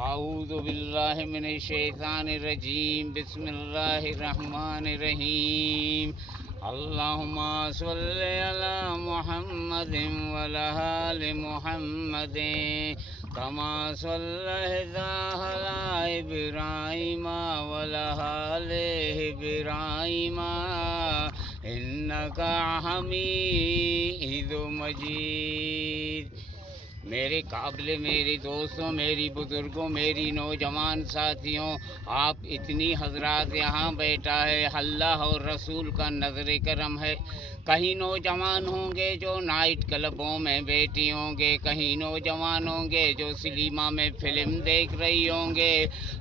اعوذ باللہ من الشیطان الرجیم بسم اللہ الرحمن الرحیم اللہم صلی علی محمد وعلی آل محمد کما صلیت علی ابراہیم وعلی آل ابراہیم انک حمید مجید۔ میرے قابل، میرے دوستوں، میری بزرگوں، میری نوجوان ساتھیوں، آپ اتنی حضرات یہاں بیٹھا ہے، اللہ اور رسول کا نظر کرم ہے۔ کہیں نوجوان ہوں گے جو نائٹ کلبوں میں بیٹھی ہوں گے، کہیں نوجوان ہوں گے جو سنیما میں فلم دیکھ رہی ہوں گے۔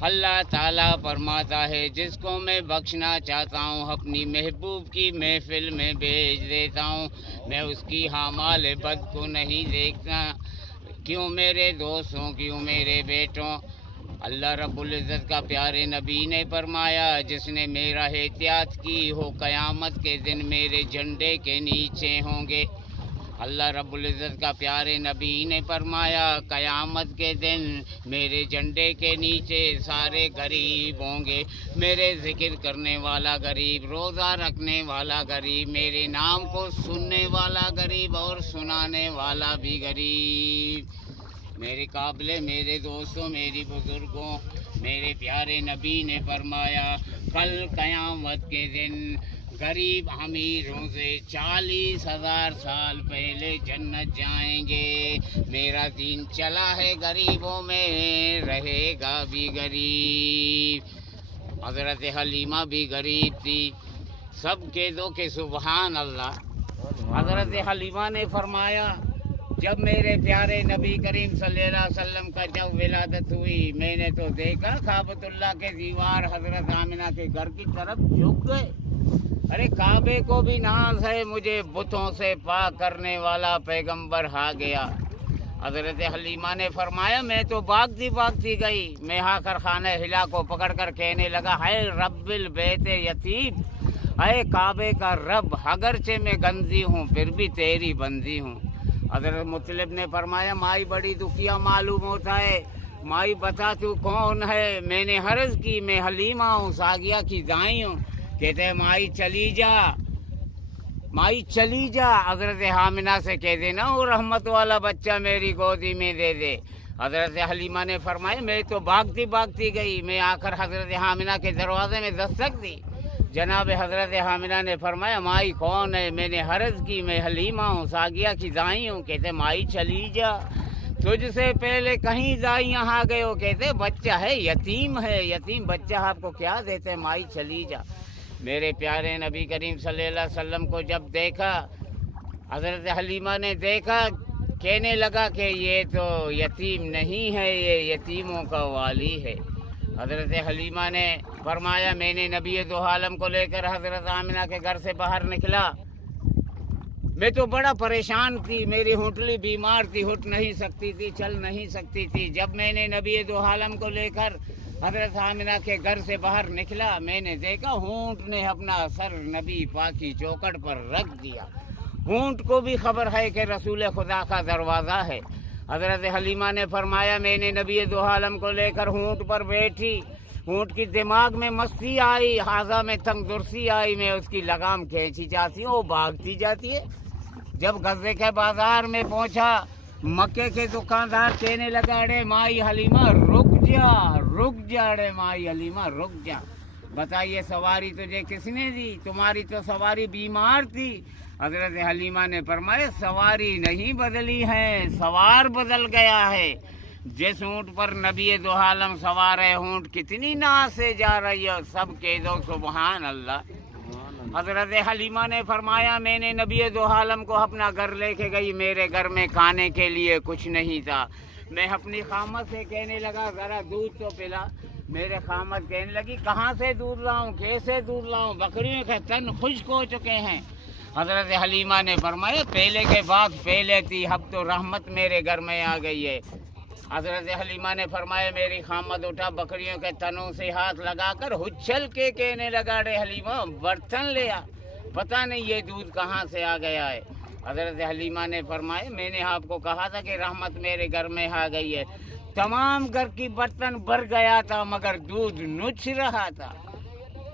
اللہ تعالیٰ فرماتا ہے جس کو میں بخشنا چاہتا ہوں اپنی محبوب کی محفل میں بھیج دیتا ہوں، میں اس کی اعمال بد کو نہیں دیکھتا۔ کیوں میرے دوستوں، کیوں میرے بیٹوں، اللہ رب العزت کا پیارے نبی نے فرمایا جس نے میرا احتیاط کی ہو قیامت کے دن میرے جھنڈے کے نیچے ہوں گے۔ اللہ رب العزت کا پیارے نبی نے فرمایا قیامت کے دن میرے جھنڈے کے نیچے سارے غریب ہوں گے، میرے ذکر کرنے والا غریب، روزہ رکھنے والا غریب، میرے نام کو سننے والا غریب اور سنانے والا بھی غریب۔ میرے قابل، میرے دوستوں، میری بزرگوں، میرے پیارے نبی نے فرمایا کل قیامت کے دن غریب امیروں سے 40,000 سال پہلے جنت جائیں گے۔ میرا دین چلا ہے غریبوں میں، رہے گا بھی غریب۔ حضرت حلیمہ بھی غریب تھی، سب کہہ دو کہ سبحان اللہ۔ حضرت حلیمہ نے فرمایا جب میرے پیارے نبی کریم صلی اللہ علیہ وسلم کا جب ولادت ہوئی، میں نے تو دیکھا کعبۃ اللہ کے دیوار حضرت آمنہ کے گھر کی طرف جھک گئے۔ ارے کعبے کو بھی ناز ہے، مجھے بتوں سے پاک کرنے والا پیغمبر آ گیا۔ حضرت حلیمہ نے فرمایا میں تو بھاگتی گئی، میں آ کر خانہ ہلا کو پکڑ کر کہنے لگا ہے رب البیت یتیم، اے کعبے کا رب، اگرچہ میں گنجی ہوں پھر بھی تیری بندی ہوں۔ حضرت مطلب نے فرمایا مائی بڑی دکھیا معلوم ہوتا ہے، مائی بتا تو کون ہے؟ میں نے عرض کی میں حلیمہ ہوں، ساگیہ کی دائیں ہوں۔ کہتے ہیں مائی چلی جا، مائی چلی جا، حضرت آمنہ سے کہہ دینا وہ رحمت والا بچہ میری گودی میں دے دے۔ حضرت حلیمہ نے فرمایا میں تو بھاگتی گئی، میں آ کر حضرت آمنہ کے دروازے میں دستک دی۔ جناب حضرت آمنہ نے فرمایا مائی کون ہے؟ میں نے عرض کی میں حلیمہ ہوں، ساگیہ کی دائیں ہوں۔ کہتے مائی چلی جا، تجھ سے پہلے کہیں دائیاں آ گئے ہو۔ کہتے بچہ ہے، یتیم ہے، یتیم بچہ آپ کو کیا دیتے؟ مائی چلی جا۔ میرے پیارے نبی کریم صلی اللہ علیہ وسلم کو جب دیکھا، حضرت حلیمہ نے دیکھا، کہنے لگا کہ یہ تو یتیم نہیں ہے، یہ یتیموں کا والی ہے۔ حضرت حلیمہ نے فرمایا میں نے نبی دو عالم کو لے کر حضرت آمنہ کے گھر سے باہر نکلا، میں تو بڑا پریشان تھی، میری ہونٹلی بیمار تھی، اٹھ نہیں سکتی تھی، چل نہیں سکتی تھی۔ جب میں نے نبی دو عالم کو لے کر حضرت آمنہ کے گھر سے باہر نکلا، میں نے دیکھا ہونٹ نے اپنا سر نبی پاک کی چوکھٹ پر رکھ دیا۔ ہونٹ کو بھی خبر ہے کہ رسول خدا کا دروازہ ہے۔ حضرت حلیمہ نے فرمایا میں نے نبی دو عالم کو لے کر ہونٹ پر بیٹھی، ہونٹ کی دماغ میں مستی آئی، حاضہ میں تنگ درسی آئی، میں اس کی لگام کھینچی جاتی ہوں، وہ بھاگتی جاتی ہے۔ جب غزے کے بازار میں پہنچا، مکے کے دکاندار کہنے لگا ارے مائی حلیمہ رک جا ارے مائی حلیمہ رک جا، بتائیے سواری تجھے کس نے دی؟ تمہاری تو سواری بیمار تھی۔ حضرت حلیمہ نے فرمایا سواری نہیں بدلی ہے، سوار بدل گیا ہے۔ جس اونٹ پر نبی دو عالم سوار ہے، اونٹ کتنی ناز سے جا رہی ہے، سب کہہ دو سبحان اللہ۔ حضرت حلیمہ نے فرمایا میں نے نبی دو عالم کو اپنا گھر لے کے گئی، میرے گھر میں کھانے کے لیے کچھ نہیں تھا۔ میں اپنی خامت سے کہنے لگا ذرا دودھ تو پلا۔ میرے خامت کہنے لگی کہاں سے دودھ لاؤں، کیسے دودھ لاؤں، بکریوں کے تن خشک ہو چکے ہیں۔ حضرت حلیمہ نے فرمایا پہلے کے بعد پہلے تھی، اب تو رحمت میرے گھر میں آ گئی ہے۔ حضرت حلیمہ نے فرمایا میری خامد اٹھا، بکریوں کے تنوں سے ہاتھ لگا کر اچھل کے کہنے لگا رے حلیمہ برتن لیا، پتہ نہیں یہ دودھ کہاں سے آ گیا ہے۔ حضرت حلیمہ نے فرمایا میں نے آپ کو کہا تھا کہ رحمت میرے گھر میں آ گئی ہے، तमाम घर की बर्तन भर गया था मगर दूध नुच रहा था।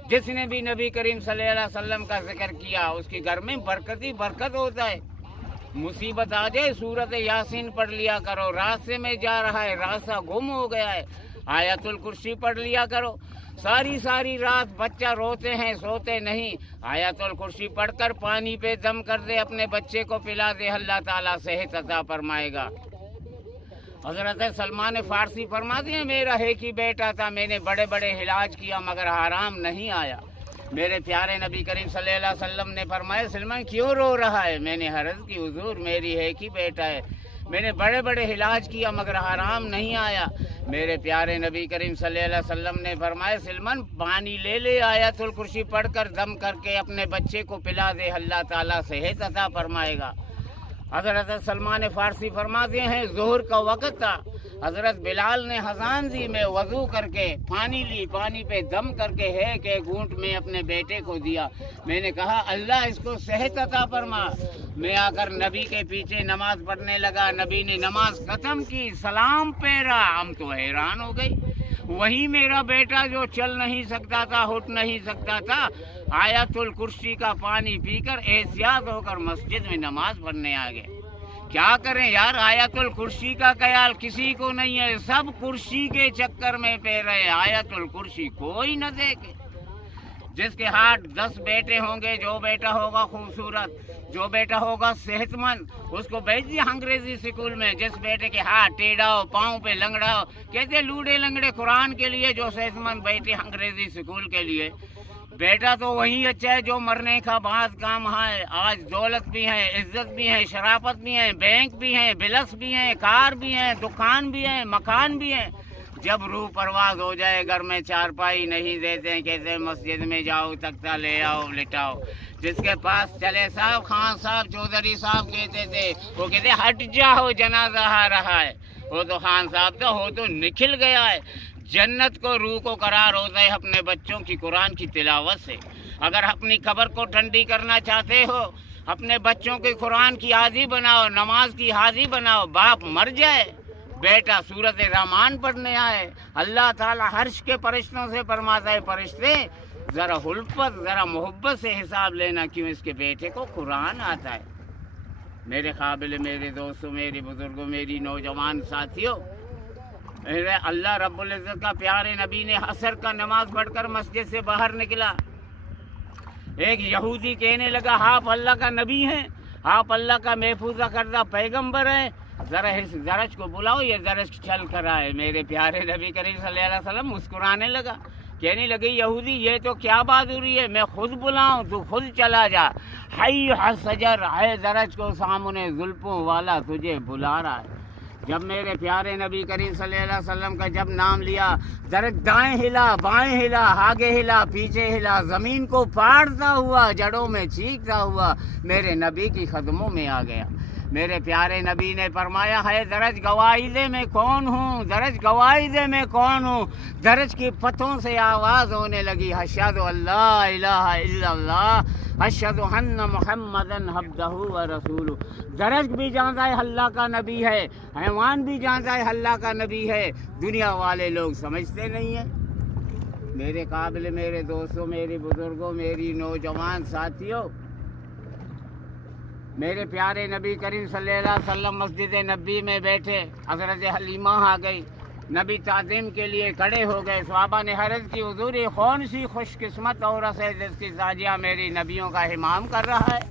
जिसने भी नबी करीम सल्लल्लाहु अलैहि वसल्लम का जिक्र किया उसके घर में बरकत ही बरकत होता है। मुसीबत आ जाए सूरत यासीन पढ़ लिया करो। रास्ते में जा रहा है, रास्ता गुम हो गया है, आयतुल कुर्सी पढ़ लिया करो। सारी सारी रात बच्चा रोते हैं सोते नहीं, आयतुल कुर्सी पढ़कर पानी पे दम कर दे, अपने बच्चे को पिला दे, अल्लाह ताला सेहत अता फरमाएगा। हजरत सलमान फारसी फरमाते हैं मेरा एक ही बेटा था, मैंने बड़े बड़े इलाज किया मगर आराम नहीं आया। मेरे प्यारे नबी करीम सल्लल्लाहु अलैहि वसल्लम ने फरमाया सलमान क्यों रो रहा है? मैंने हरज की हुजूर मेरी एक ही बेटा है, मैंने बड़े बड़े इलाज किया मगर आराम नहीं आया। मेरे प्यारे नबी करीम सल्लल्लाहु अलैहि वसल्लम ने फरमाया सलमान पानी ले ले, आयतुल कुर्सी पढ़कर दम करके अपने बच्चे को पिला दे, अल्लाह ताला सेहत अता फरमाएगा। हजरत सलमान फारसी फरमाते हैं ज़ोहर का वक़्त था, हजरत बिलाल ने अज़ान दी, मैं वज़ू करके पानी ली, पानी पे दम करके है कि घूंट में अपने बेटे को दिया। मैंने कहा अल्लाह इसको सेहत अता फरमा। मैं आकर नबी के पीछे नमाज पढ़ने लगा, नबी ने नमाज ख़त्म की, सलाम पेरा, हम तो हैरान हो गई। वही मेरा बेटा जो चल नहीं सकता था, उठ नहीं सकता था, आयतुल कुर्सी का पानी पीकर एहतियात होकर मस्जिद में नमाज पढ़ने आ गए। क्या करें यार, आयतुल कुर्सी का ख्याल किसी को नहीं है, सब कुर्सी के चक्कर में पे रहे, आयतुल कुर्सी कोई न देखे। जिसके हाथ 10 बेटे होंगे, जो बेटा होगा खूबसूरत, जो बेटा होगा सेहतमंद, उसको भेज दिया अंग्रेजी स्कूल में। जिस बेटे के हाथ टेढ़ा हो, पाँव पे लंगड़ा हो, कहते लूडे लंगड़े कुरान के लिए, जो सेहतमंद बेटे अंग्रेजी स्कूल के लिए। बेटा तो वही अच्छा है जो मरने का बाद काम है। आज दौलत भी है, इज्जत भी है, शराफत भी है, बैंक भी है, बिलस भी है, कार भी है, दुकान भी है, मकान भी है। जब रूह परवाज हो जाए घर में चारपाई नहीं देते हैं, कहते हैं मस्जिद में जाओ, तख्ता ले आओ, लिटाओ। जिसके पास चले साहब, खान साहब, चौधरी साहब कहते थे, वो कहते हट जाओ जनाजा आ रहा है। वो तो खान साहब था, वो तो निखिल गया है। जन्नत को रूह को करार होता है अपने बच्चों की कुरान की तिलावत से। अगर अपनी खबर को ठंडी करना चाहते हो, अपने बच्चों के कुरान की हाजी बनाओ, नमाज की हाजी बनाओ। बाप मर जाए, बेटा सूरत रहमान पढ़ने आए, अल्लाह ताला हर्ष के फरिश्तों से फरमाता है फरिश्ते ज़रा उल्फत ज़रा मोहब्बत से हिसाब लेना, क्यों इसके बेटे को कुरान आता है। मेरे काबिल, मेरे दोस्तों, मेरे बुजुर्गों, मेरी नौजवान साथियों, अल्लाह रब्बुल इज़्ज़त का प्यारे नबी ने असर का नमाज पढ़कर मस्जिद से बाहर निकला। एक यहूदी कहने लगा आप अल्लाह का नबी हैं, आप अल्लाह का महफूजा करदा पैगंबर हैं, ज़रा इस दरज को बुलाओ, ये दरज चल कर आए। मेरे प्यारे नबी करीम सल्लल्लाहु अलैहि वसल्लम मुस्कुराने लगा, कहने लगे यहूदी ये तो क्या बहादुरी है, मैं खुद बुलाऊं, तू खुद चला जा। हई हसजर है दरज को सामने जुल्फों वाला तुझे बुला रहा है। जब मेरे प्यारे नबी करीम सल्लल्लाहु अलैहि वसल्लम का जब नाम लिया, दरज दाएं हिला, बाएं हिला, आगे हिला, पीछे हिला, ज़मीन को फाड़ता हुआ, जड़ों में चीखता हुआ मेरे नबी की कदमों में आ गया। मेरे प्यारे नबी ने फरमाया है दरज गवाइदे में कौन हूँ, दरज गवाइदे में कौन हूँ। दरज की पत्थों से आवाज़ होने लगी अशहदु अल्ला इलाहा इल्लल्लाह अशहदु अन्ना मुहम्मदन अब्दुहु व रसूलुहु। दरज भी जानता है अल्लाह का नबी है, हैवान भी जानता है अल्लाह का नबी है, दुनिया वाले लोग समझते नहीं हैं। मेरे काबिल, मेरे दोस्तों, मेरे बुजुर्गों, मेरी नौजवान साथियों, मेरे प्यारे नबी करीम सल्लल्लाहु अलैहि वसल्लम मस्जिद नबी में बैठे, हज़रत हलीमा आ गई, नबी ताज़ीम के लिए खड़े हो गए। सहाबा ने हरज की हुजूर ये कौन सी खुशकिस्मत औरत है जिसकी जाजिया मेरी नबियों का इमाम कर रहा है।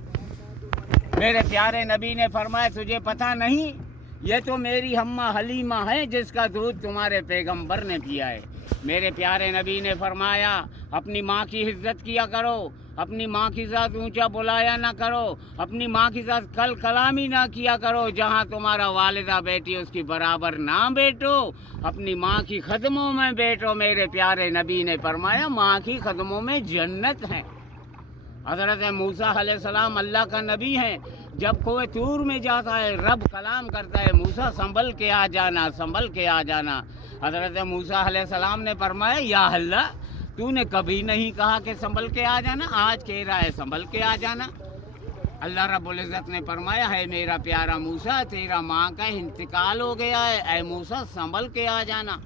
मेरे प्यारे नबी ने फरमाया तुझे पता नहीं, ये तो मेरी अम्मा हलीमा है जिसका दूध तुम्हारे पैगंबर ने पिया है। मेरे प्यारे नबी ने फरमाया अपनी माँ की इज्जत किया करो, अपनी माँ की साथ ऊंचा बुलाया ना करो, अपनी माँ की साथ कल कलामी ना किया करो। जहाँ तुम्हारा वालिदा बैठी उसकी बराबर ना बैठो, अपनी माँ की कदमों में बैठो। मेरे प्यारे नबी ने फरमाया माँ की कदमों में जन्नत है। हज़रत मूसा अलैहिस्सलाम अल्लाह का नबी है, जब कोई तूर में जाता है रब कलाम करता है मूसा संभल के आ जाना, संभल के आ जाना। हज़रत मूसा अलैहिस्सलाम ने फरमाया या अल्लाह तूने कभी नहीं कहा कि संभल के आ जाना, आज कह रहा है संभल के आ जाना। अल्लाह रब्बुल इज़्ज़त ने फरमाया है मेरा प्यारा मूसा तेरा माँ का इंतकाल हो गया है, ऐ मूसा संभल के आ जाना।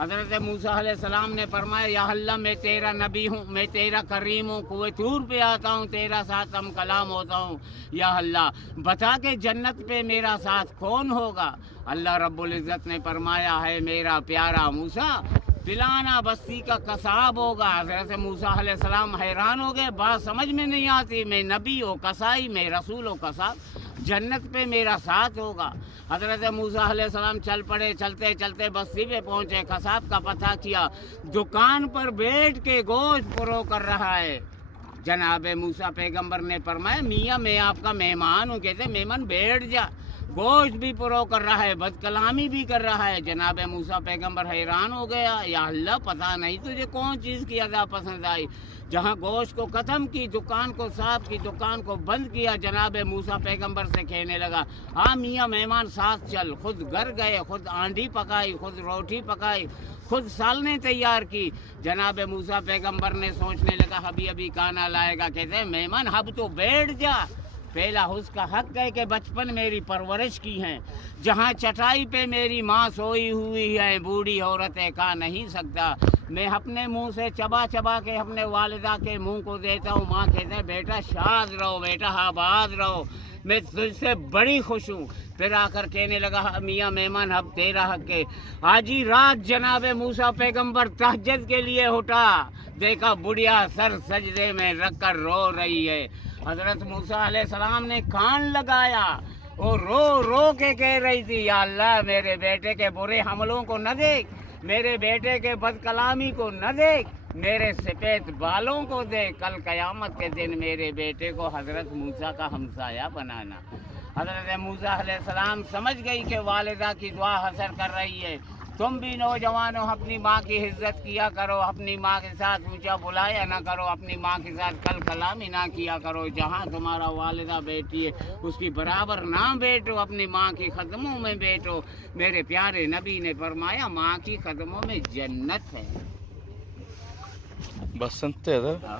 हज़रत मूसा अलैहिस्सलाम ने फरमाया या अल्लाह मैं तेरा नबी हूँ, मैं तेरा करीम हूँ, कुए तूर पे आता हूँ, तेरा साथ हम कलाम होता हूँ। या अल्लाह बता के जन्नत पे मेरा साथ कौन होगा। अल्लाह रब्बुल इज़्ज़त ने फरमाया है मेरा प्यारा मूसा पिलाना बस्ती का कसाब होगा। हज़रत मूसा अलैहिस्सलाम हैरान हो गए, बात समझ में नहीं आती, मैं नबी हो कसाई, मैं रसूल हो कसाब, जन्नत पे मेरा साथ होगा। हज़रत मूसा अलैहिस्सलाम चल पड़े, चलते चलते बस्ती पे पहुँचे, कसाब का पता किया, दुकान पर बैठ के गोश्त परो कर रहा है। जनाब मूसा पैगंबर ने फरमाया मियाँ मैं आपका मेहमान हूँ। कहते मेहमान बैठ जा, गोश्त भी परो कर रहा है, बदकलामी भी कर रहा है। जनाब मूसा पैगंबर हैरान हो गया, या अल्लाह पता नहीं तुझे कौन चीज़ की अदा पसंद आई। जहाँ गोश्त को ख़त्म की, दुकान को साफ की, दुकान को बंद किया, जनाब मूसा पैगंबर से कहने लगा हाँ मियाँ मेहमान साथ चल। खुद घर गए, खुद आंधी पकाई, खुद रोटी पकाई, खुद सालने तैयार की। जनाब मूसा पैगंबर ने सोचने लगा अभी अभी खाना लाएगा। कहते हैं मेहमान अब तो बैठ जा। पहला उसका हक है कि बचपन मेरी परवरिश की है, जहाँ चटाई पे मेरी माँ सोई हुई है बूढ़ी औरतें खा नहीं सकता, मैं अपने मुंह से चबा चबा के अपने वालिदा के मुंह को देता हूँ। माँ कहते हैं बेटा शाद रहो, बेटा आबाद रहो, मैं तुझसे बड़ी खुश हूँ। फिर आकर कहने लगा मियाँ मेहमान अब तेरा हक है। आज ही रात जनाब मूसा पैगंबर तहज्जुद के लिए उठा, देखा बुढ़िया सर सजदे में रख कर रो रही है। हज़रत मूसा अलैहिस्सलाम ने कान लगाया, वो रो रो के कह रही थी या अल्लाह मेरे बेटे के बुरे हमलों को न देख, मेरे बेटे के बदकलामी को न देख, मेरे सफ़ेद बालों को देख, कल क़यामत के दिन मेरे बेटे को हज़रत मूसा का हमसाया बनाना। हज़रत मूसा अलैहिस्सलाम समझ गई कि वालिदा की दुआ असर कर रही है। तुम भी नौजवानों अपनी माँ की इज्जत किया करो, अपनी माँ के साथ ऊंचा बुलाया ना करो, अपनी माँ के साथ कल कलामी ना किया करो। जहाँ तुम्हारा वालिदा बैठी है उसकी बराबर ना बैठो, अपनी माँ की कदमों में बैठो। मेरे प्यारे नबी ने फरमाया माँ की कदमों में जन्नत है। बस सुनते हैं